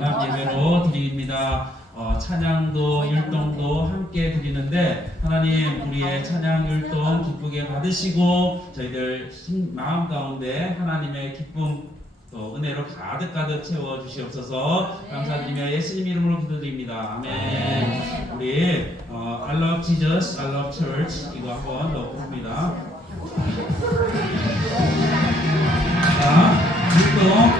연합 예배로 드립니다. 찬양도 율동도 함께 드리는데 하나님 우리의 찬양 율동 기쁘게 받으시고 저희들 마음 가운데 하나님의 기쁨 또 은혜로 가득 채워 주시옵소서. 감사드리며 예수님 이름으로 기도드립니다. 아멘. 우리 I love Jesus, I love church 이거 한번 넣어봅니다. 자, 율동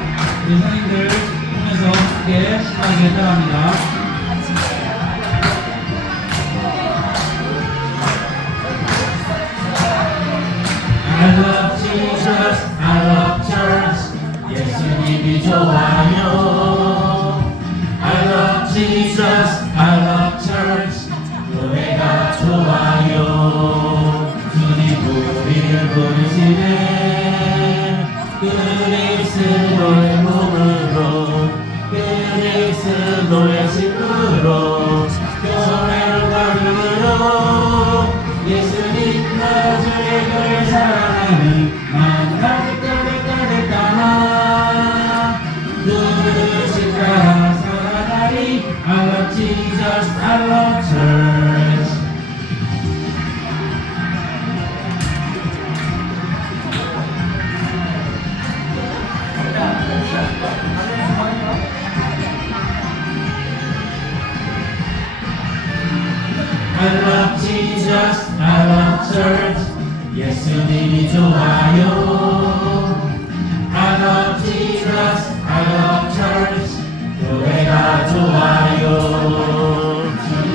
우리 성인들 통해서 함께 신나게 따라합니다. I love Jesus, I love church. 예수님이 좋아요. I love Jesus, I love church. 교회가 좋아요. 주님 우리를 부르시네. 그리스도의 몸으로, 그리스도의 힘으로, 교회를 가르러 예수님과 주의 교회 사랑하는 마음 가득 담아 누구를 따라 살아가리. I love Jesus, I love church. I love Jesus, I love church. 예수님이 좋아요. I love Jesus, I love church. 교회가 좋아요. 주님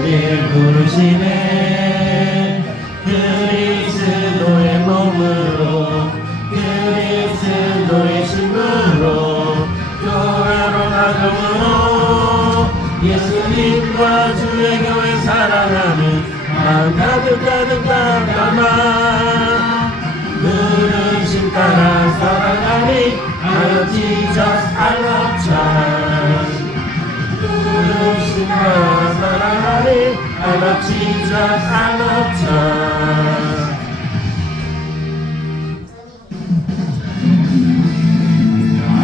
우리를 부르시네. 그리스도의 몸으로, 그리스도의 힘으로, 교회로 가정으로 예수님과 주의 교회 사랑하는 마음 가득 담아 부르심 따라 살아가리. I love Jesus, I love church. 부르심 따라 살아가리. I love Jesus, I love church.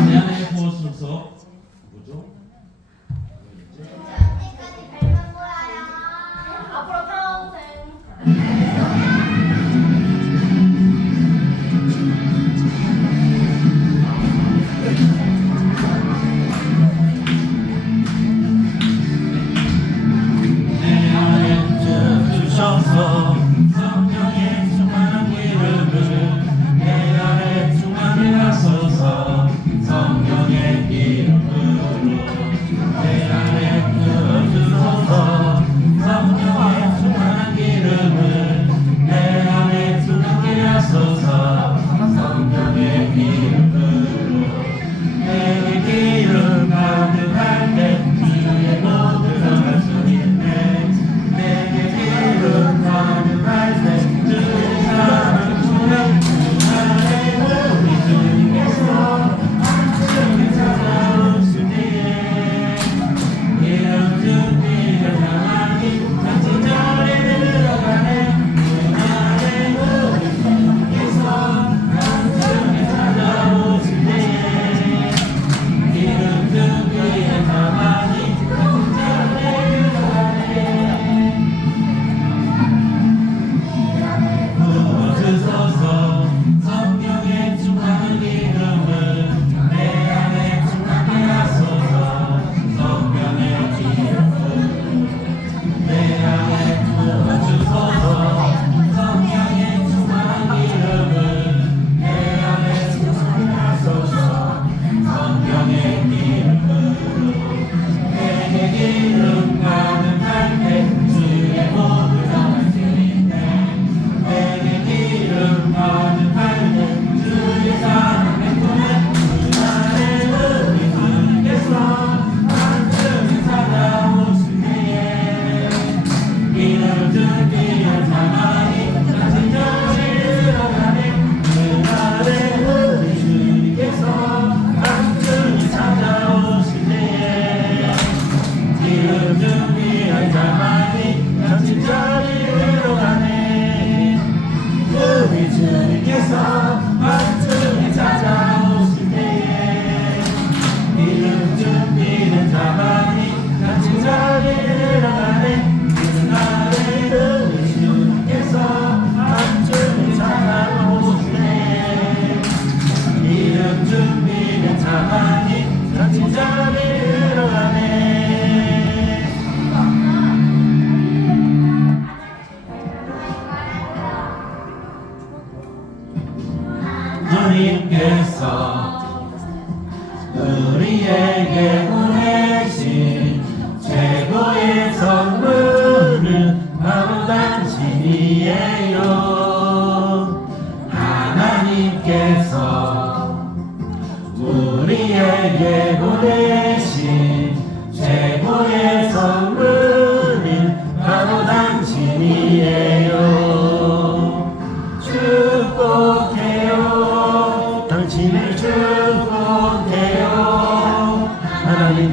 내 안에 부어주소서. 뭐죠? 앞으로 따라오세요. 내 안에 주셔서 성령의 충만한 기름을 내 안에 충만하소서. 성령의 기름으로 내 안에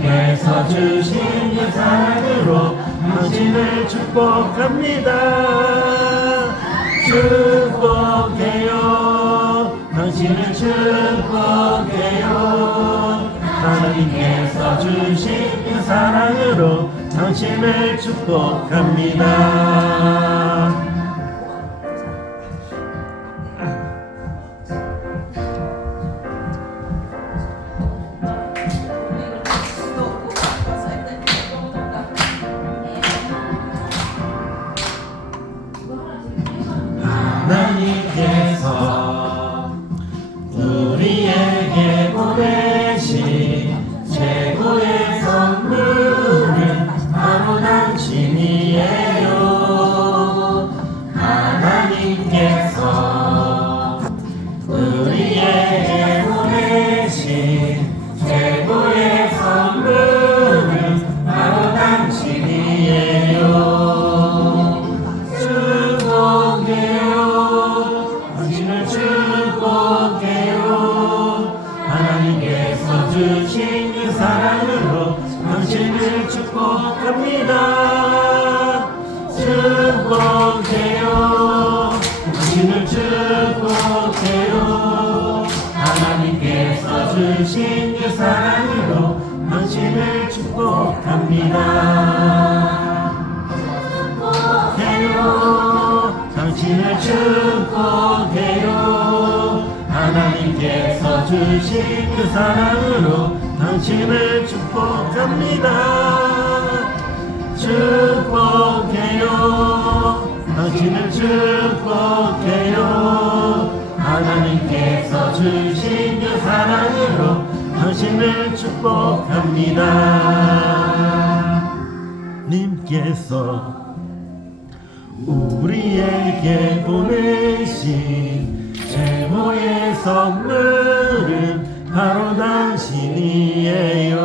하나님께서 주신 그 사랑으로 당신을 축복합니다. 축복해요. 당신을 축복해요. 하나님께서 주신 그 사랑으로 당신을 축복합니다. 하나님께서 우리에게 보내신 최고의 선물은 바로 당신이에요. 하나님께서 우리에게 보내신 최고의 선물은 바로 당신이에요. 당신을 축복해요. 하나님께서 주신 그 사랑으로 당신을 축복합니다. 축복해요. 당신을 축복해요. 하나님께서 주신 그 사랑으로 당신을 축복합니다. 당신을 축복해요. 하나님께서 주신 그 사랑으로 당신을 축복합니다. 축복해요. 당신을 축복해요. 하나님께서 주신 그 사랑으로 당신을 축복합니다. 님께서 우리에게 보내신 최고의 선물은 바로 당신이에요.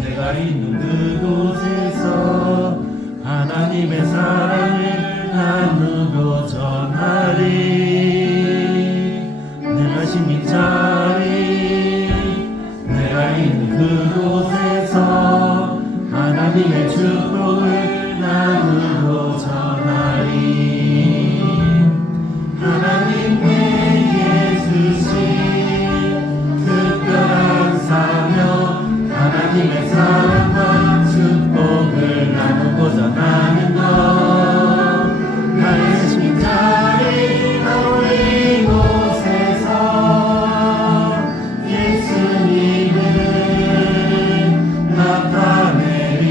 내가 있는 그곳에서 하나님의 사랑을 나누고 전하리. 내가 심히 자리 내가 있는 그곳에서 하나님의 축복을 나누고 전하리. 하나님 내게 주신 특별한 사명 하나님의 사랑과 축복을 나누고 전하는 것. 나의 심장이 바로 이곳에서 예수님을 나타내리.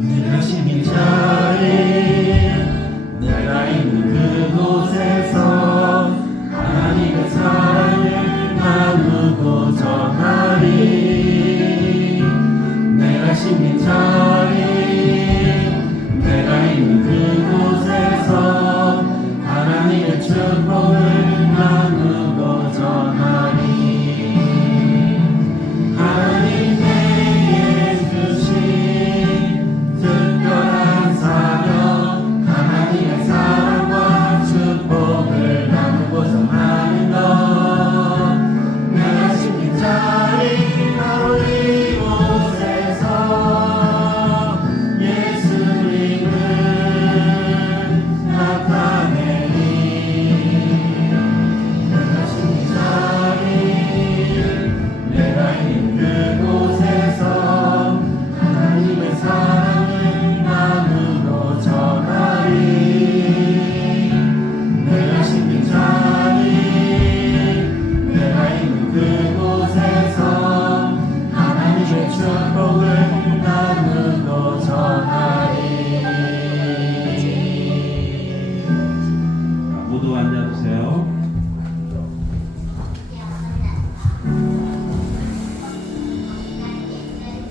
내가 심히 자리 내가 있는 그곳에서 하나님의 사랑을 나누고 전하리. 내가 심히 자리 내가 있는 그곳에서 하나님의 축복을 나누고 전하리. 하나님 내게 주신 특별한 사명 하나님의 사랑과 축복을 나누고 전하는 것. 내가 심히 자리 바로 이곳에서 예수님을 나타내리. 내가 심히 자리 내가 있는 그곳에서 하나님의 사랑을 나누고 전하리. 내가 심히 자리 내가 있는 그곳에서 하나님의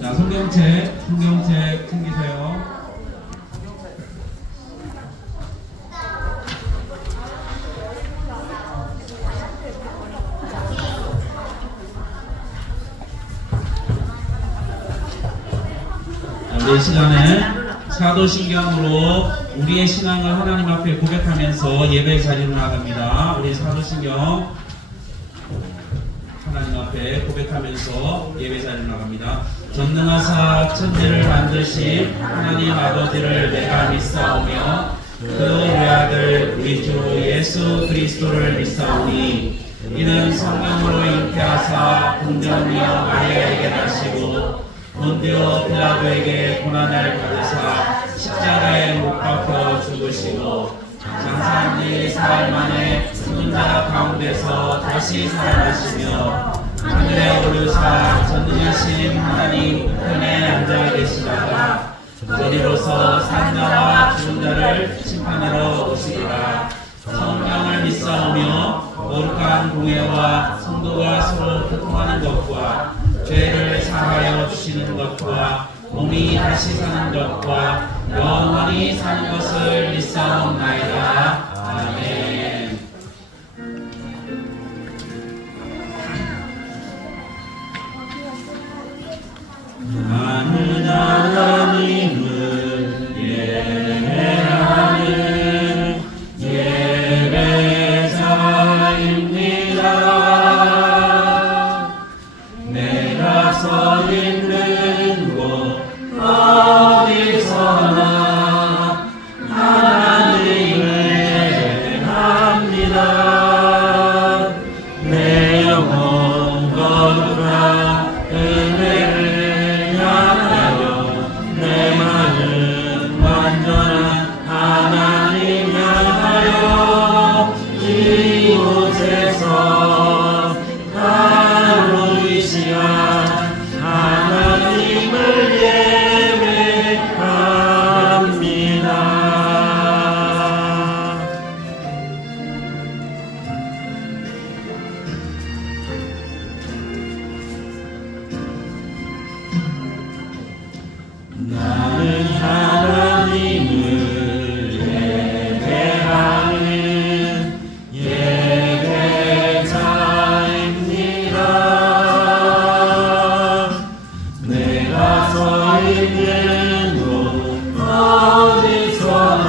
자, 성경책 챙기세요. 이 시간에 사도신경으로 우리의 신앙을 하나님 앞에 고백하면서 예배 자리로 나갑니다. 우리 사도신경 하나님 앞에 고백하면서 예배 자리로 나갑니다. 전능하사 천지를 만드신 하나님 아버지를 내가 믿사오며 그 외아들 우리 주 예수 그리스도를 믿사오니 이는 성령으로 잉태하사 동정녀 마리아에게 나시고 본디오 빌라도에게 고난을 받으사 십자가에 못 박혀 죽으시고 장사한 지 사흘 만에 죽은 자 가운데서 다시 살아나시며 하늘에 오르사 전능하신 하나님 우편에 앉아 계시다가 저리로서 산 자와 죽은 자를 심판하러 오시리라. 성령을 믿사오며 거룩한 공예와 성도가 서로 교통하는 것과 죄를 사하여 주시는 것과 몸이 다시 사는 것과 영원히 사는 것을 믿사옵나이다. 아멘. 나는 하나님을 예배하는 예배자입니다. 내가 서 있는 곳 어디서나 하나님을 예배합니다. 내 영혼 거룩한 은혜를 향하여 내 마음 완전한 하나님 향하여 이곳에서 바로 이 시간 하나님을 예배합니다. 나는 하나님을 예배하는 예배자입니다. 내가 서 있는 곳 어디서나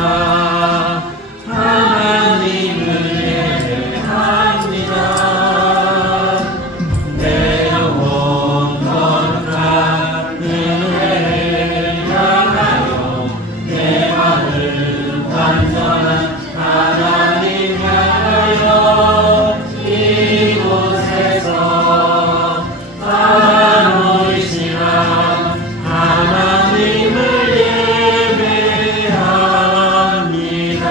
하나님을 예배합니다. 내 영혼 거룩한 은혜를 향하여 내 마음 완전한 하나님 향하여 이곳에서 바로 이 시간 하나님을 예배합니다.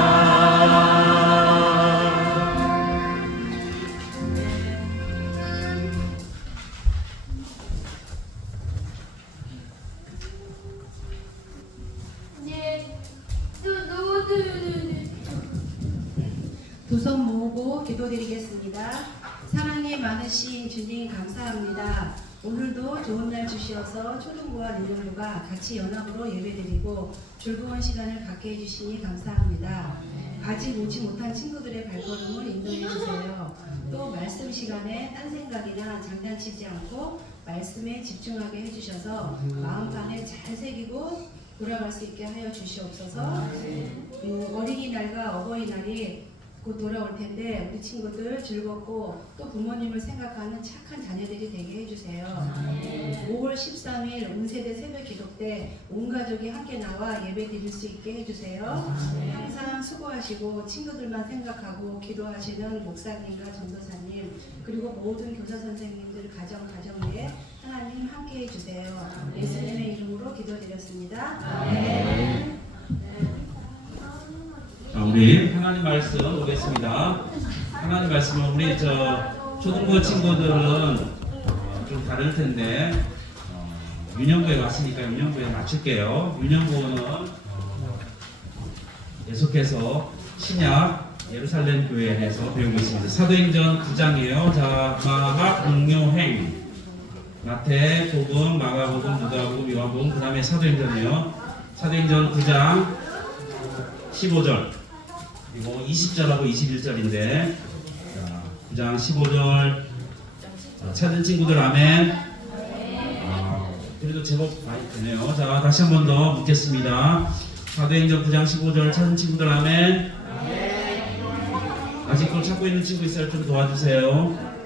두 손 모으고 기도드리겠습니다. 사랑이 많으신 주님 감사합니다. 오늘도 좋은 날 주시어서 초등부와 유년부가 같이 연합으로 예배드리고 즐거운 시간을 갖게 해주시니 감사합니다. 아직 오지 못한 친구들의 발걸음을 인도해 주세요. 또 말씀 시간에 딴 생각이나 장난치지 않고 말씀에 집중하게 해주셔서 마음판에 잘 새기고 돌아갈 수 있게 하여 주시옵소서. 어린이날과 어버이날이 곧 돌아올 텐데 우리 친구들 즐겁고 또 부모님을 생각하는 착한 자녀들이 되게 해주세요. 5월 13일 운세대 새벽 기도 때 온 가족이 함께 나와 예배 드릴 수 있게 해주세요. 항상 수고하시고 친구들만 생각하고 기도하시는 목사님과 전도사님 그리고 모든 교사 선생님들 가정 위에 하나님 함께 해주세요. 예수님의 이름으로 기도드렸습니다. 아멘. 자, 우리 하나님 말씀 보겠습니다. 하나님 말씀은 우리 초등부 친구들은 좀 다를 텐데 유년부에 왔으니까 유년부에 맞출게요. 유년부는 계속해서 신약 예루살렘 교회에서 배우고 있습니다. 사도행전 9장이에요. 자, 마학 공료행 마태, 복음, 마가복음, 누가복음, 요한복음, 그 다음에 사도행전이에요. 사도행전 9장 15절 그리고 20절하고 21절인데 9장 15절 찾은 친구들 아멘. 그래도 제법 많이 되네요. 자, 다시 한 번 더 묻겠습니다. 사도행전 9장 15절 찾은 친구들 아멘. 아직도 찾고 있는 친구 있어요? 좀 도와주세요.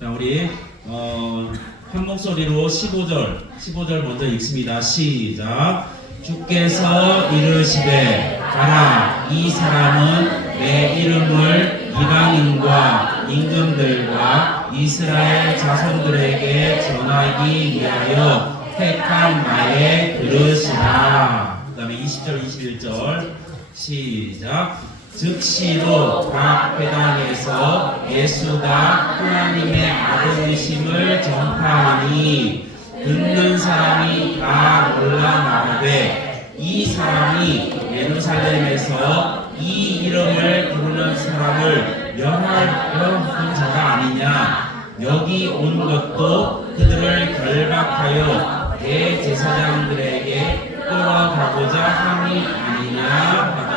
자, 우리 한 목소리로 15절 먼저 읽습니다. 시작. 주께서 이르시되 가라, 이 사람은 내 이름을 이방인과 임금들과 이스라엘 자손들에게 전하기 위하여 택한 나의 그릇이라. 그 다음에 20절 21절 시작. 즉시로 각 회당에서 예수가 하나님의 아들이심을 전파하니 듣는 사람이 다 놀라 말하되 이 사람이 예루살렘에서 이 이름을 부르는 사람을 멸하려 한 자가 아니냐. 여기 온 것도 그들을 결박하여 대제사장들에게 끌어가고자 함이 아니냐 하더라.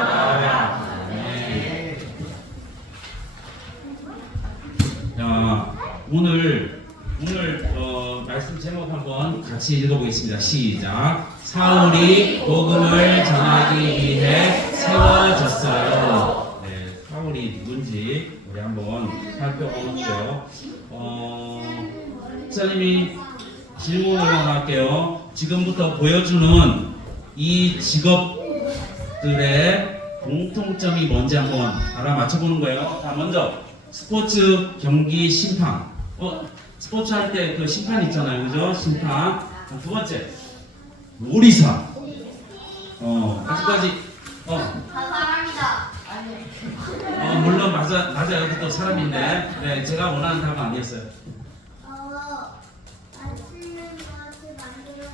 자, 오늘 말씀 제목 한번 같이 읽어보겠습니다. 시작. 사울이 복음을 전하기 위해 세워졌어요. 네, 사울이 누군지 우리 한번 살펴볼게요. 목사님이 질문을 하나 할게요. 지금부터 보여주는 이 직업들의 공통점이 뭔지 한번 알아맞혀보는 거예요. 자, 먼저 스포츠 경기 심판. 스포츠 할 때 그 심판 있잖아요, 그죠? 심판. 두 번째, 요리사. 아직까지 다 사람이다. 물론 맞아요. 그것도 사람인데, 네, 제가 원하는 답은 아니었어요. 아침에 맛을 만들어야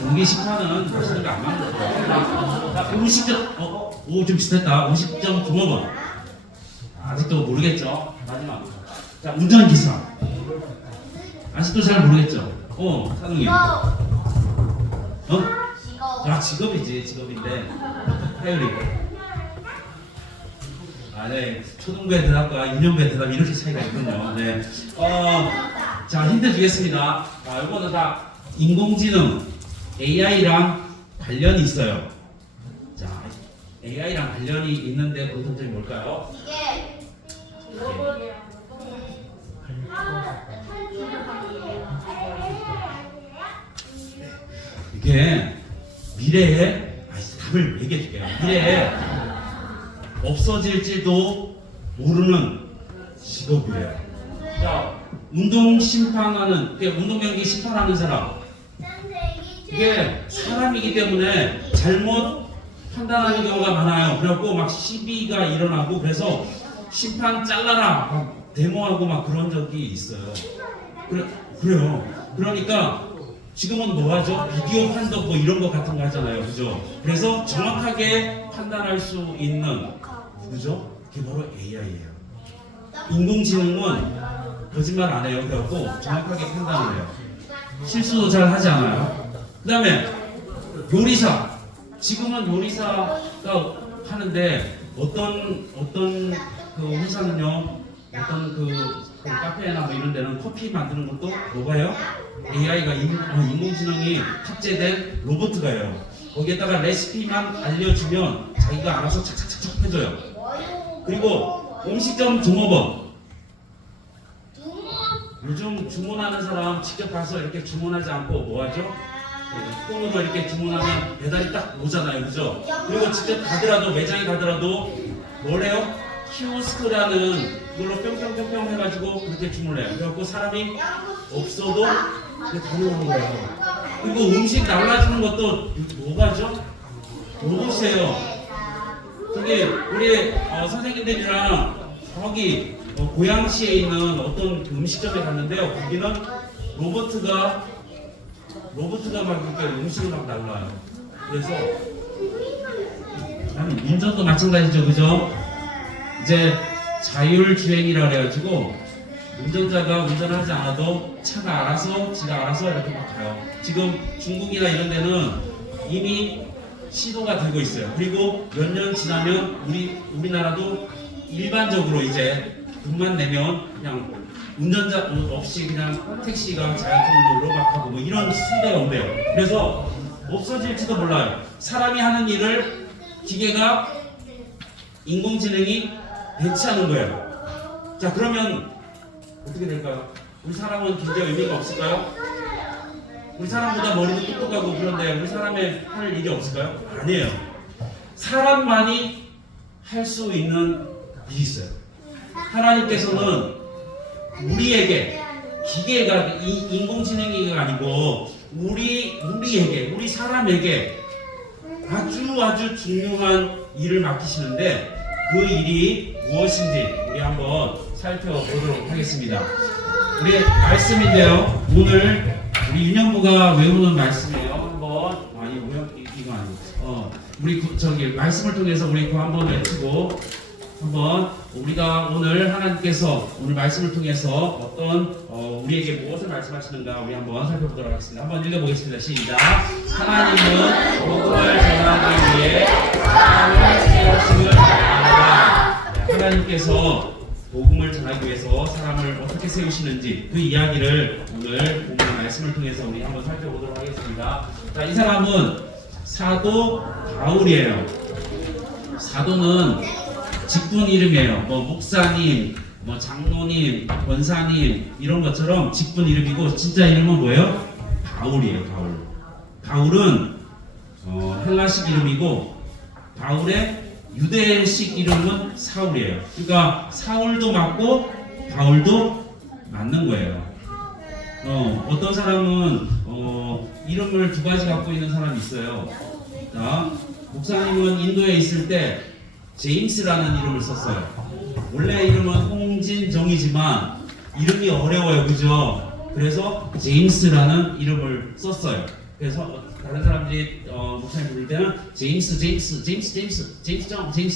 경기 심판은 맛있는 거 안 만들어요. 자, 음식점. 좀 비슷했다. 음식점 종업원. 아직도 모르겠죠. 마지막. 자, 운전기사. 아직도 잘 모르겠죠. 사동이. 직업. 직업이지, 직업인데. 하율이. 네. 초등부의 대답과 유년부의 대답 이렇게 차이가 있군요. 네. 자, 힌트 주겠습니다. 자, 이거는 다 인공지능, AI랑 관련이 있어요. 자, AI랑 관련이 있는데 공통점이 뭘까요? 이게 미래에 답을 얘기해 줄게요. 미래에 없어질지도 모르는 직업이에요. 자, 운동 심판하는, 운동 경기 심판하는 사람. 이게 사람이기 때문에 잘못 판단하는 경우가 많아요. 그래갖고 막 시비가 일어나고 그래서 심판 잘라라 막 데모하고 막 그런 적이 있어요. 그래요. 그러니까 지금은 뭐 하죠? 비디오 판독 뭐 이런 거 같은 거 하잖아요. 그죠? 그래서 정확하게 판단할 수 있는 누구죠? 그게 바로 AI예요. 인공지능은 거짓말 안 해요. 그래갖고 정확하게 판단을 해요. 실수도 잘 하지 않아요. 그 다음에 요리사. 지금은 요리사가 하는데 어떤 그 회사는요, 어떤 그 카페나 뭐 이런 데는 커피 만드는 것도 뭐가 해요? AI가 인공지능이 탑재된 로봇가 해요. 거기에다가 레시피만 알려주면 자기가 알아서 착착착착 해줘요. 그리고 음식점 종업원. 요즘 주문하는 사람 직접 가서 이렇게 주문하지 않고 뭐 하죠? 폰으로 이렇게 주문하면 배달이 딱 오잖아요, 그죠? 그리고 직접 가더라도, 매장에 가더라도 뭘 해요? 키오스크라는 그걸로 뿅뿅뿅뿅 해가지고 그렇게 주문을 해요. 그래갖고 사람이 없어도 그게 다 나오는 거예요. 그리고 음식 날라주는 것도 뭐가죠? 로봇이에요. 저기 우리 선생님들이랑 저기 고양시에 있는 어떤 음식점에 갔는데요. 거기는 로봇가 막 이렇게 음식을 막 날라요. 그래서 아니, 운전도 마찬가지죠, 그죠? 이제 자율주행이라 그래가지고 운전자가 운전하지 않아도 차가 알아서 지가 알아서 이렇게 막 가요. 지금 중국이나 이런 데는 이미 시도가 되고 있어요. 그리고 몇 년 지나면 우리나라도 일반적으로 이제 돈만 내면 그냥 운전자 없이 그냥 택시가 자율주행으로 막 하고 뭐 이런 시대가 온대요. 그래서 없어질지도 몰라요. 사람이 하는 일을 기계가 인공지능이 대체하는 거예요. 자, 그러면 어떻게 될까요? 우리 사람은 굉장히 의미가 없을까요? 우리 사람보다 머리도 똑똑하고 그런데 우리 사람의 할 일이 없을까요? 아니에요. 사람만이 할 수 있는 일이 있어요. 하나님께서는 우리에게 기계가 인공지능이 아니고 우리에게 우리 사람에게 아주 중요한 일을 맡기시는데 그 일이 무엇인지 우리 한번 살펴보도록 하겠습니다. 우리 말씀인데요. 오늘 우리 윤영부가 외우는 말씀이에요. 한번 이거 아니고 우리 저기 말씀을 통해서 우리 그 한번 외치고 한번 우리가 오늘 하나님께서 오늘 말씀을 통해서 어떤 우리에게 무엇을 말씀하시는가 우리 한번 살펴보도록 하겠습니다. 한번 읽어보겠습니다. 시작. 하나님은 복음을 전하기 위해 사람을 세우심을 바랍니다. 하나님께서 복음을 전하기 위해서 사람을 어떻게 세우시는지 그 이야기를 오늘 본문 말씀을 통해서 우리 한번 살펴보도록 하겠습니다. 자, 이 사람은 사도 바울이에요. 사도는 직분 이름이에요. 뭐 목사님, 뭐 장로님, 권사님 이런 것처럼 직분 이름이고 진짜 이름은 뭐예요? 바울이에요. 바울은 헬라식 이름이고 바울의 유대식 이름은 사울이에요. 그러니까 사울도 맞고 바울도 맞는 거예요. 어떤 사람은 이름을 두 가지 갖고 있는 사람이 있어요. 자, 목사님은 인도에 있을 때 제임스라는 이름을 썼어요. 원래 이름은 홍진정이지만 이름이 어려워요, 그죠? 그래서 제임스라는 이름을 썼어요. 그래서 다른 사람들이 목사님 부를 때는 제임스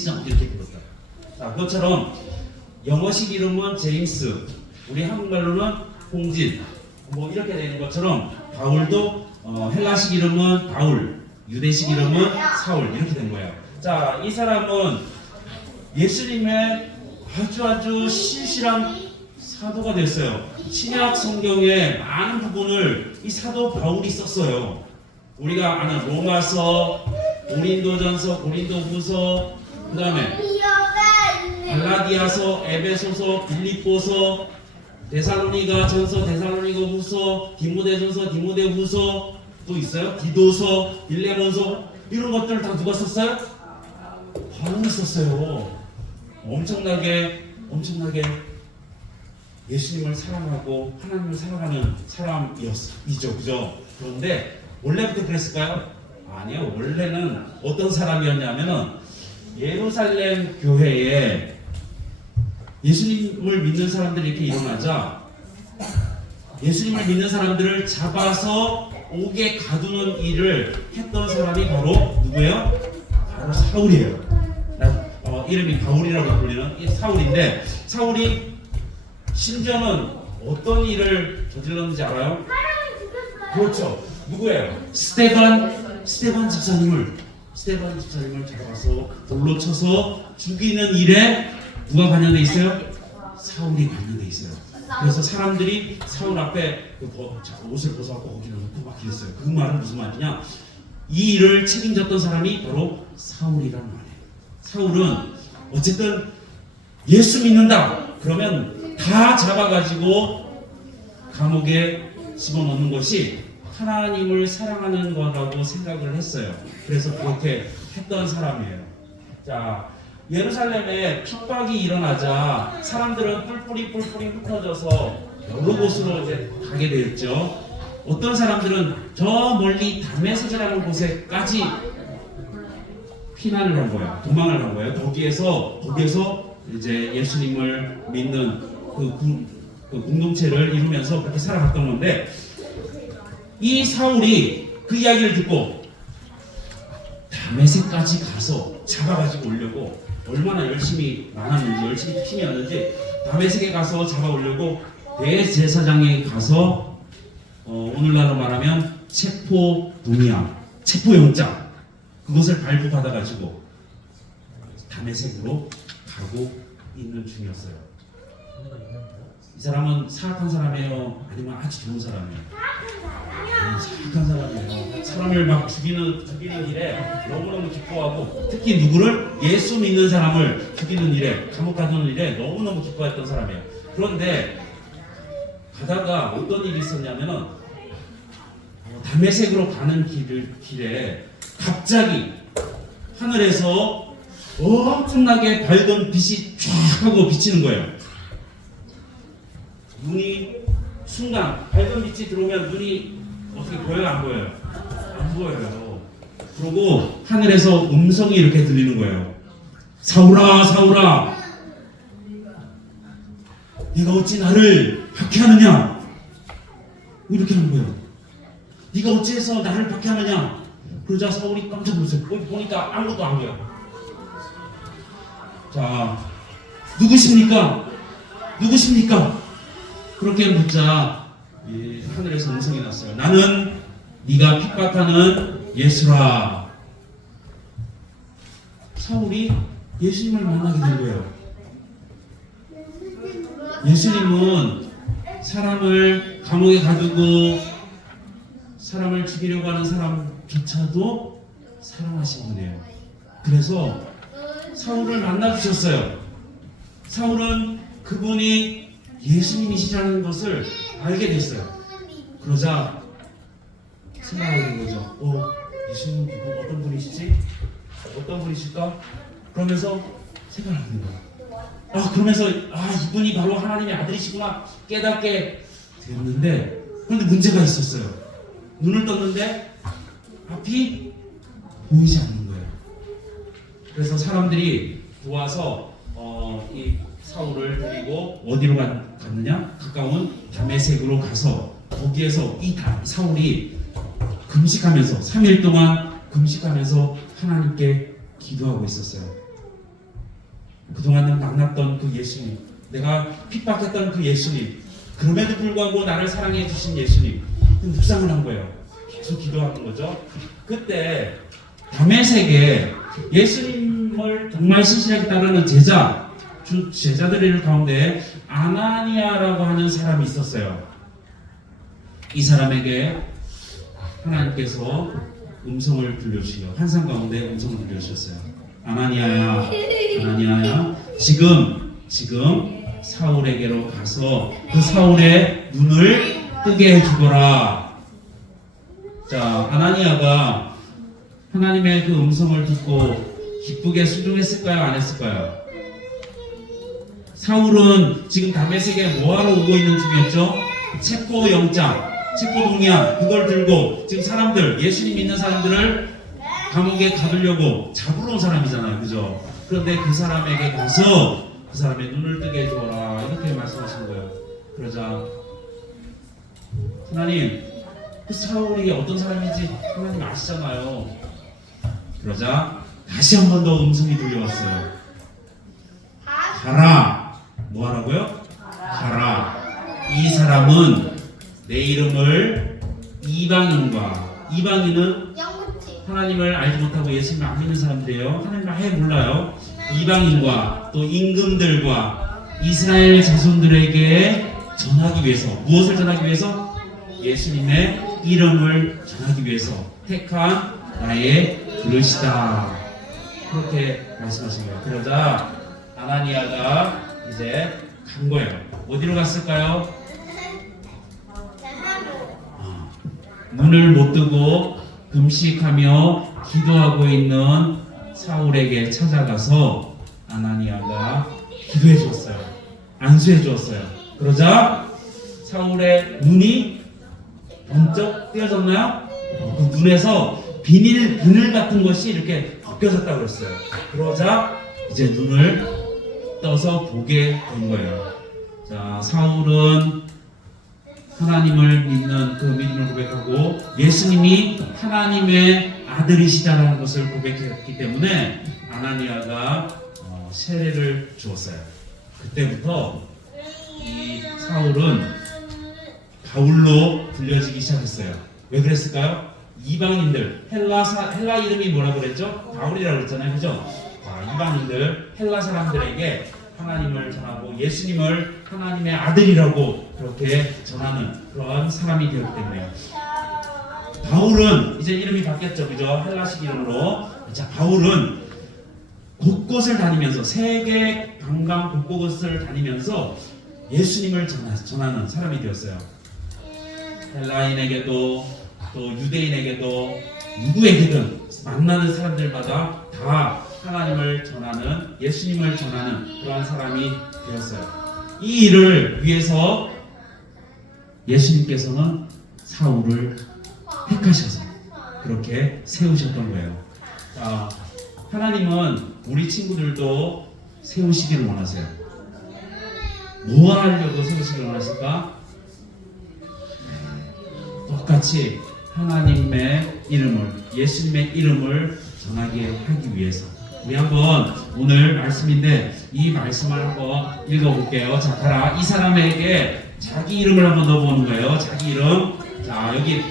정 이렇게 불렀어요. 자, 그것처럼 영어식 이름은 제임스, 우리 한국말로는 홍진, 뭐 이렇게 되는 것처럼 바울도 헬라식 이름은 바울, 유대식 이름은 사울 이렇게 된 거예요. 자, 이 사람은 예수님의 아주 신실한 사도가 됐어요. 신약 성경의 많은 부분을 이 사도 바울이 썼어요. 우리가 아는 로마서, 고린도전서, 고린도후서, 그 다음에 갈라디아서, 에베소서, 빌립보서, 데살로니가전서, 데살로니가후서, 디모데전서, 디모데후서 또 있어요. 디도서, 빌레몬서 이런 것들을 다 누가 썼어요? 바울이 썼어요. 엄청나게 예수님을 사랑하고 하나님을 사랑하는 사람이죠, 그죠? 그런데 원래부터 그랬을까요? 아니요. 원래는 어떤 사람이었냐면은 예루살렘 교회에 예수님을 믿는 사람들이 이렇게 일어나자 예수님을 믿는 사람들을 잡아서 옥에 가두는 일을 했던 사람이 바로 누구예요? 바로 사울이에요. 이름이 바울이라고 불리는 이 사울인데 사울이 심지어는 어떤 일을 저질렀는지 알아요? 그렇죠. 누구예요? 스테반 집사님을 잡아서 돌로 쳐서 죽이는 일에 누가 관련돼 있어요? 사울이 관련돼 있어요. 그래서 사람들이 사울 앞에 옷을 벗어갖고 거기를 놓고 막 그랬어요. 그 말은 무슨 말이냐? 이 일을 책임졌던 사람이 바로 사울이라는 말이에요. 사울은 어쨌든 예수 믿는다 그러면 다 잡아가지고 감옥에 집어넣는 것이 하나님을 사랑하는 거라고 생각을 했어요. 그래서 그렇게 했던 사람이에요. 자, 예루살렘에 핍박이 일어나자 사람들은 뿔뿔이 흩어져서 여러 곳으로 이제 가게 되었죠. 어떤 사람들은 저 멀리 다메섹이라는 곳에까지 피난을 한 거예요. 도망을 한 거예요. 거기에서 이제 예수님을 믿는 그 공동체를 이루면서 그렇게 살아갔던 건데 이 사울이 그 이야기를 듣고 다메섹까지 가서 잡아가지고 오려고 얼마나 열심히 많았는지 열심히 팀이었는지 다메섹에 가서 잡아오려고 대제사장에 가서 오늘날로 말하면 체포 동의안, 체포 영장 그것을 발부받아가지고 다메섹으로 가고 있는 중이었어요. 이 사람은 사악한 사람이에요? 아니면 아주 좋은 사람이에요? 사악한 사람이에요. 사람을 막 죽이는 일에 너무너무 기뻐하고 특히 누구를? 예수 믿는 사람을 죽이는 일에 감옥 가두는 일에 너무너무 기뻐했던 사람이에요. 그런데 가다가 어떤 일이 있었냐면은 다메섹으로 가는 길에 갑자기 하늘에서 엄청나게 밝은 빛이 쫙 하고 비치는 거예요. 눈이 순간 밝은 빛이 들어오면 눈이 어떻게 보여요? 안 보여요? 안 보여요. 그러고 하늘에서 음성이 이렇게 들리는 거예요. 사울아, 사울아, 네가 어찌 나를 박해하느냐? 이렇게 하는 거예요. 네가 어찌해서 나를 박해하느냐? 그러자 사울이 깜짝 놀랐어요. 보니까 아무것도 안 보여. 자, 누구십니까? 누구십니까? 그렇게 묻자 하늘에서 음성이 났어요. 나는 네가 핍박하는 예수라. 사울이 예수님을 만나게 된 거예요. 예수님은 사람을 감옥에 가두고 사람을 죽이려고 하는 사람조차도 사랑하신 분이에요. 그래서 사울을 만나주셨어요. 사울은 그분이 예수님이시라는 것을 알게 됐어요. 그러자 생각하게 된 거죠. 예수님 그분 어떤 분이시지? 어떤 분이실까? 그러면서 생각하게 된 거예요. 그러면서 이분이 바로 하나님의 아들이시구나 깨닫게 됐는데 그런데 문제가 있었어요. 눈을 떴는데 앞이 보이지 않는 거예요. 그래서 사람들이 도와서 이 사울을 데리고 어디로 갔느냐? 가까운 다메섹으로 가서 거기에서 이 사울이 금식하면서 3일 동안 금식하면서 하나님께 기도하고 있었어요. 그동안 만났던 그 예수님, 내가 핍박했던 그 예수님, 그럼에도 불구하고 나를 사랑해 주신 예수님 묵상을 한 거예요. 계속 기도하는 거죠. 그때 다메섹에 예수님을 정말 신실하게 따르는 제자들 가운데 아나니아라고 하는 사람이 있었어요. 이 사람에게 하나님께서 음성을 들려주시고 환상 가운데 음성을 들려주셨어요. 아나니아야, 아나니아야, 지금 사울에게로 가서 그 사울의 눈을 뜨게 해주거라. 자, 아나니아가 하나님의 그 음성을 듣고 기쁘게 순종했을까요? 안 했을까요? 사울은 지금 다메섹에 뭐하러 오고 있는 중이었죠? 체포 영장, 체포 동의안 그걸 들고 지금 사람들, 예수님 믿는 사람들을 감옥에 가두려고 잡으러 온 사람이잖아요, 그죠? 그런데 그 사람에게 가서 그 사람의 눈을 뜨게 해주어라 이렇게 말씀하신 거예요. 그러자 하나님, 그 사울이 어떤 사람인지 하나님 아시잖아요. 그러자 다시 한 번 더 음성이 들려왔어요. 가라. 뭐 하라고요? 가라. 이 사람은 내 이름을 이방인은 하나님을 알지 못하고 예수님을 안 믿는 사람들이에요. 하나님을 아예 몰라요. 이방인과 또 임금들과 이스라엘 자손들에게 전하기 위해서 무엇을 전하기 위해서? 예수님의 이름을 전하기 위해서 택한 나의 그릇이다. 그렇게 말씀하신 거예요. 그러자 아나니아가 이제 간 거예요. 어디로 갔을까요? 눈을 못 뜨고 금식하며 기도하고 있는 사울에게 찾아가서 아나니아가 기도해 주었어요. 안수해 주었어요. 그러자 사울의 눈이 번쩍 띄어졌나요? 그 눈에서 비늘 같은 것이 이렇게 벗겨졌다고 그랬어요. 그러자 이제 눈을 떠서 보게 된 거예요. 자, 사울은 하나님을 믿는 그 믿음을 고백하고 예수님이 하나님의 아들이시다라는 것을 고백했기 때문에 아나니아가 세례를 주었어요. 그때부터 이 사울은 바울로 불려지기 시작했어요. 왜 그랬을까요? 이방인들, 헬라 이름이 뭐라고 그랬죠? 바울이라고 그랬잖아요. 그죠? 이방인들, 헬라 사람들에게 하나님을 전하고 예수님을 하나님의 아들이라고 그렇게 전하는 그런 사람이 되었기 때문에요. 바울은 이제 이름이 바뀌었죠. 그죠? 헬라식 이름으로. 자, 바울은 곳곳을 다니면서 세계 방방 곳곳을 다니면서 예수님을 전하는 사람이 되었어요. 헬라인에게도 또 유대인에게도 누구에게든 만나는 사람들마다 다 하나님을 전하는 예수님을 전하는 그러한 사람이 되었어요. 이 일을 위해서 예수님께서는 사울을 택하셔서 그렇게 세우셨던 거예요. 자, 하나님은 우리 친구들도 세우시기를 원하세요. 뭐 하려고 세우시기를 원하실까? 똑같이 하나님의 이름을, 예수님의 이름을 전하게 하기 위해서. 우리 한번 오늘 말씀인데 이 말씀을 한번 읽어볼게요. 자, 가라. 이 사람에게 자기 이름을 한번 넣어보는 거예요. 자기 이름. 자, 여기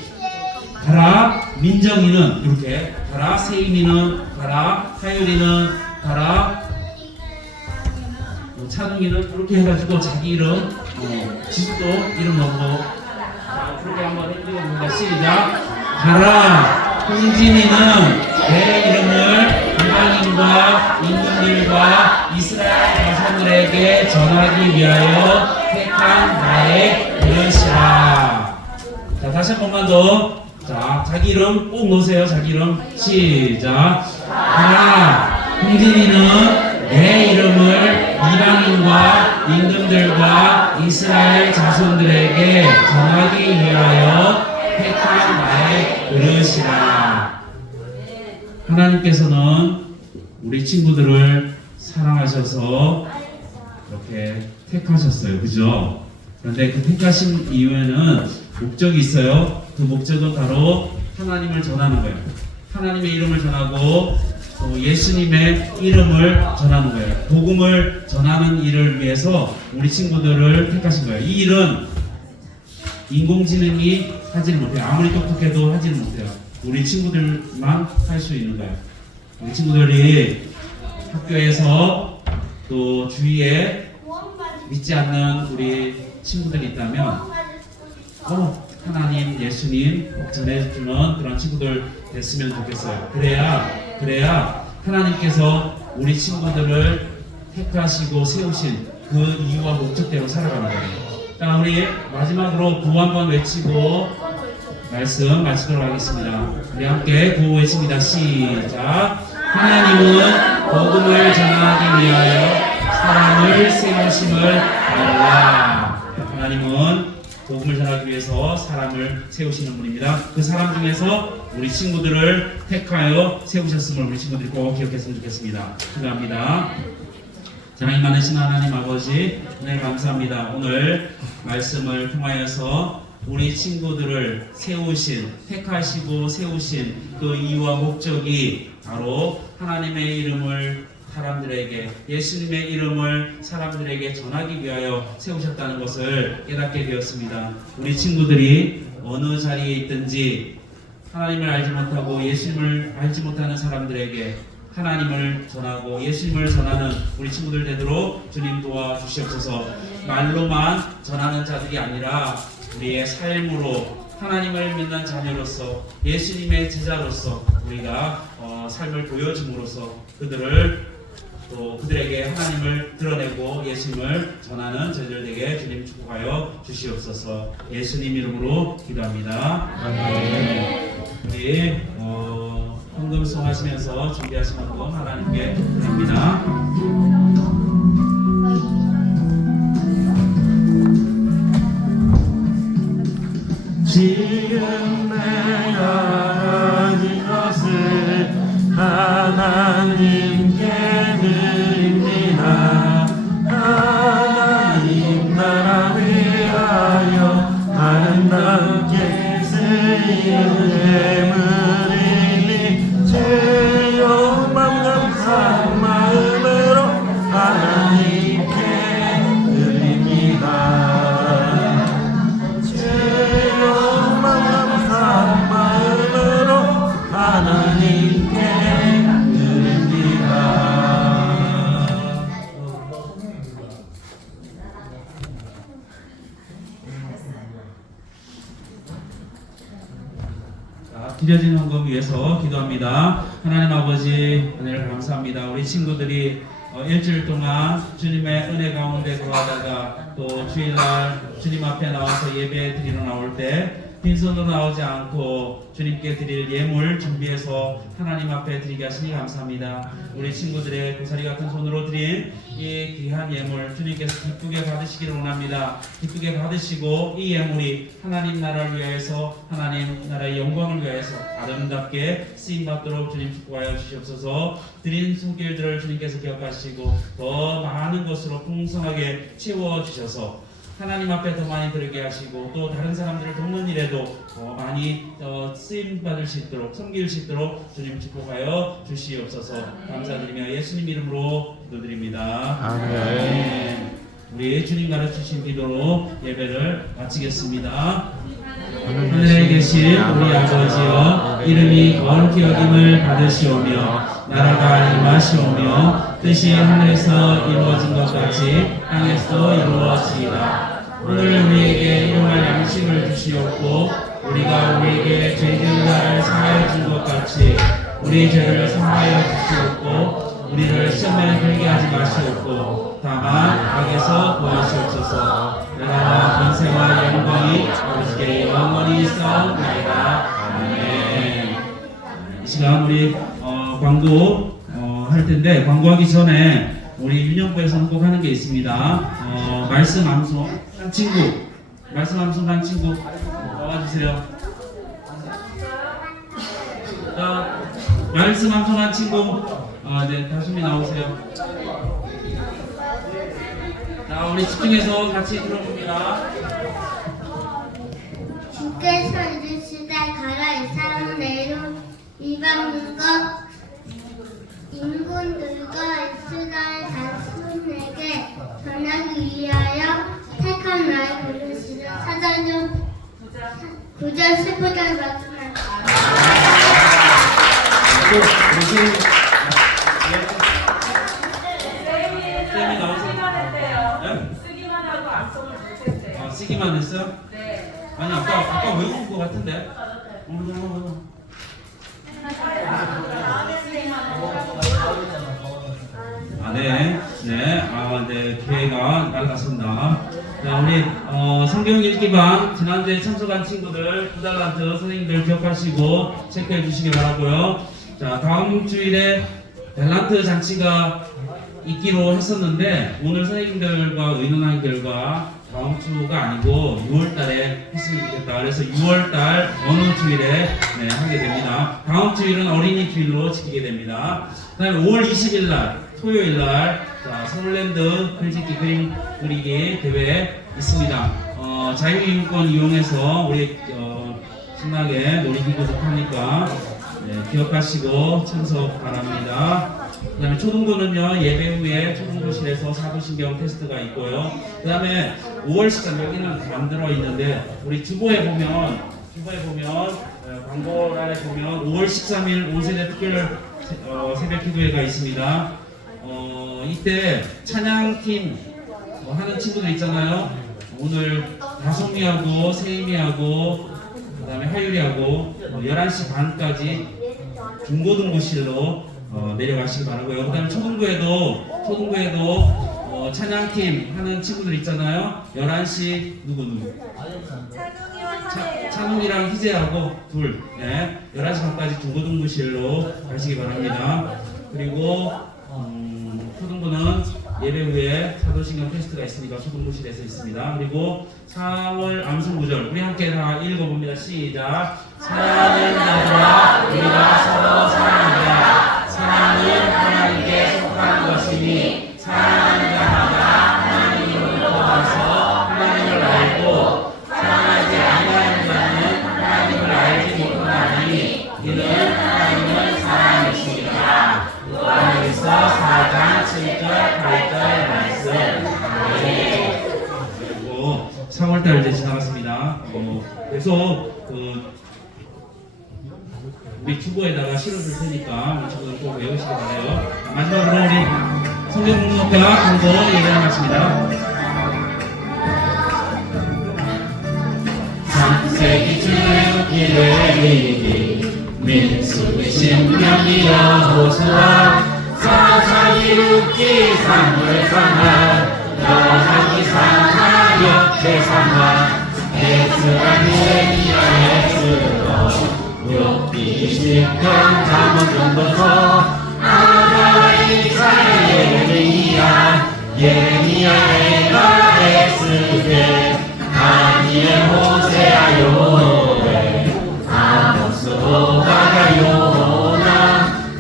가라. 민정이는 이렇게 가라. 세임이는 가라. 하율이는 가라. 차둥이는 이렇게 해가지고 자기 이름, 지수도 이름 넣고. 자, 그렇게 한번 읽어봅니다. 시작. 가라. 홍진이는 내 이름을 이방인과 임금들과 이스라엘 자손들에게 전하기 위하여 택한 나의 그릇이라. 자, 다시 한 번만 더. 자, 자기 이름 꼭 넣으세요. 자기 이름. 시작. 가라. 홍진이는 내 이름을 이방인과 임금들과 이스라엘 자손들에게 전하기 위하여 택한 나의 그릇이라. 하나님께서는 우리 친구들을 사랑하셔서 이렇게 택하셨어요. 그죠? 그런데 그 택하신 이유에는 목적이 있어요. 그 목적은 바로 하나님을 전하는 거예요. 하나님의 이름을 전하고 또 예수님의 이름을 전하는 거예요. 복음을 전하는 일을 위해서 우리 친구들을 택하신 거예요. 이 일은 인공지능이 하지는 못해요. 아무리 똑똑해도 하지는 못해요. 우리 친구들만 할 수 있는 거예요. 우리 친구들이 학교에서 또 주위에 믿지 않는 우리 친구들이 있다면 하나님, 예수님 전해주는 그런 친구들 됐으면 좋겠어요. 그래야 하나님께서 우리 친구들을 택하시고 세우신 그 이유와 목적대로 살아가는 거예요. 자, 우리 마지막으로 구호 한번 외치고 말씀 마치도록 하겠습니다. 우리 함께 구호 외칩니다. 시작. 하나님은 복음을 전하기 위하여 사람을 세우심을 알라. 하나님은 복음을 전하기 위해서 사람을 세우시는 분입니다. 그 사람 중에서 우리 친구들을 택하여 세우셨음을 우리 친구들이 꼭 기억했으면 좋겠습니다. 기도합니다. 사랑이 많으신 하나님 아버지, 네, 감사합니다. 오늘 말씀을 통하여서 우리 친구들을 세우신, 택하시고 세우신 그 이유와 목적이 바로 하나님의 이름을 사람들에게, 예수님의 이름을 사람들에게 전하기 위하여 세우셨다는 것을 깨닫게 되었습니다. 우리 친구들이 어느 자리에 있든지 하나님을 알지 못하고 예수님을 알지 못하는 사람들에게 하나님을 전하고 예수님을 전하는 우리 친구들 되도록 주님 도와주시옵소서. 말로만 전하는 자들이 아니라 우리의 삶으로 하나님을 믿는 자녀로서 예수님의 제자로서 우리가 삶을 보여줌으로써 그들에게 하나님을 드러내고 예수님을 전하는 저희들 되게 주님 축복하여 주시옵소서. 예수님 이름으로 기도합니다. 아멘. 우리 헌금송 하시면서 준비하신 헌금 하나님께 드립니다. 지금 내가 가진 것을 하나님께 드립니다. 하나님 나라 위하여 아름답게 쓰이는 예물이니 드려진 헌금 위해서 기도합니다. 하나님 아버지 은혜를 감사합니다. 우리 친구들이 일주일 동안 주님의 은혜 가운데 거하다가 또 주일날 주님 앞에 나와서 예배 드리러 나올 때 빈손으로 나오지 않고 주님께 드릴 예물 준비해서 하나님 앞에 드리게 하시니 감사합니다. 우리 친구들의 고사리 같은 손으로 드린 이 귀한 예물 주님께서 기쁘게 받으시기를 원합니다. 기쁘게 받으시고 이 예물이 하나님 나라를 위하여서 하나님 나라의 영광을 위하여서 아름답게 쓰임받도록 주님 축복하여 주시옵소서. 드린 손길들을 주님께서 기억하시고 더 많은 것으로 풍성하게 채워주셔서 하나님 앞에 더 많이 들게 하시고 또 다른 사람들을 돕는 일에도 더 많이 쓰임 받을 수 있도록 섬길 수 있도록 주님 축복하여 주시옵소서. 감사드리며 예수님 이름으로 기도드립니다. 아멘. 우리 주님 가르치신 기도로 예배를 마치겠습니다. 하늘에 계신 우리 아버지여, 이름이 거룩히 여김을 받으시오며 나라가 임하시오며 뜻이 하늘에서 이루어진 것 같이 땅에서도 이루어지이다. 오늘 우리에게 일용할 양식을 주시옵고 우리가 우리에게 죄진 자를 사하여 준 것 같이 우리 죄를 사하여 주시옵고 우리를 시험에 들게 하지 마시옵고 다만 악에서 구하시옵소서. 나라와 권세와 영광이 아버지께 영원히 있사옵나이다. 아멘. 이 시간 우리 광고 할 텐데, 광고하기 전에 우리 윤영부에서는 꼭 하는 게 있습니다. 말씀 암송한 친구, 말씀 암송한 친구 나와주세요. 자, 말씀 암송한 친구, 네, 다솜이 나오세요. 자, 우리 집중해서 같이 들어봅니다. 주께서 이르시되 가라 이스라엘 내로 이방인과 인군들과 이스라엘 자손에게 전하기 위하여 택한 나의 부르시는 사자전 9절 10절 말씀합니다. 쌤이 나오세요. 쓰기만 하고 암송을 못했어요. 쓰기만 했어요? 네. 아니 아까 외운 것 같은데. 네, 네, 기회가 빨랐습니다. 자, 우리 성경 읽기방 지난주에 참석한 친구들 9달란트 선생님들 기억하시고 체크해 주시기 바라고요. 자, 다음 주일에 달란트 잔치가 있기로 했었는데 오늘 선생님들과 의논한 결과 다음 주가 아니고 6월달에 했으면 좋겠다. 그래서 6월달 어느 주일에 하게 됩니다. 다음 주일은 어린이 주일로 지키게 됩니다. 그다음에 5월 20일날 토요일날 서울랜드 글짓기 그림 그리기 대회 있습니다. 자유이용권 이용해서 우리 신나게 놀이기구도 타니까 기억하시고 참석 바랍니다. 그 다음에 초등부는요, 예배 후에 초등부실에서 사도신경 테스트가 있고요. 그 다음에 5월 13일, 여기는 만들어 있는데, 우리 주보에 보면, 광고란에 보면 5월 13일 온세대 특별 새벽 기도회가 있습니다. 이때 찬양팀 하는 친구들 있잖아요. 오늘 다솜이하고 세임이하고 그 다음에 하율이하고 11시 반까지 중고등부실로 내려가시기 바라고요. 그 다음에 초등부에도 찬양팀 하는 친구들 있잖아요. 11시 누구? 찬웅이랑 희재하고 둘, 11시 반까지 중고등부실로 가시기 바랍니다. 그리고 초등부는 예배 후에 사도신경 테스트가 있으니까 초등부실에서 있습니다. 그리고 4월 암송구절 우리 함께 다 읽어봅니다. 시작. 사랑하는 자들아 우리가 서로 사랑하자. 사랑은 하나님께 속한 것이니 사랑하는 자마다 하나님으로부터 와서 하나님을 알고 사랑하지 아니하는 자는 하나님을 알지 못하나니 이는 하나님을 사랑하십니다. 요한일서 4장 7절 8절 말씀. 그리고 4월달 이제 지나갔습니다. 그래서 우리 주보에다가 실어줄 테니까 우리 친구들 꼭 외우시기 바라요. 마지막으로 우리 성경 목록과 광고 얘기를 마칩니다. 창세기 출애굽기 레위기 민수기 신명기 여호수아 사사기록기 사무엘상하 여하기상하 역대상하 에스라 느헤미야 에스더 욥기 시편 잠언 전도서 아가 이사야 예레미야 에가 에스겔 다니엘 호세아 요엘 아모스 오바가 요나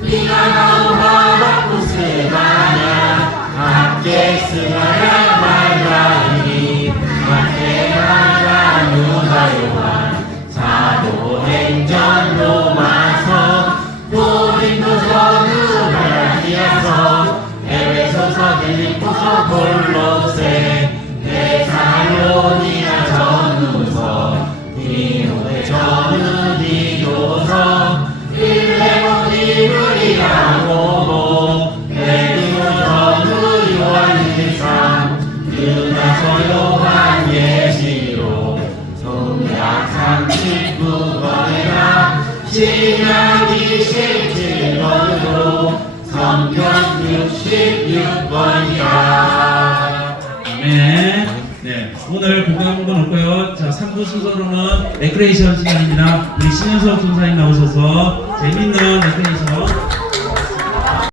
미가나오 하박쿠스 마냐 학계 스가랴 말라이 마테마가 누가 요한 사도행전 로마서 고린도서 누가디아서 에베소서 빌립보서 골로새 데살로니가 전후서 디모데 전후디도서 빌레몬 디브리가 로고 베드로 전후 요한일상 유다서 요한 예시록 성약 39권이나 신약 27권으로 성경 66권이다. 네, 오늘 공부한 건 없고요. 자, 3부 순서로는 레크레이션 시간입니다. 우리 신현석 전사님 나오셔서 재밌는 레크레이션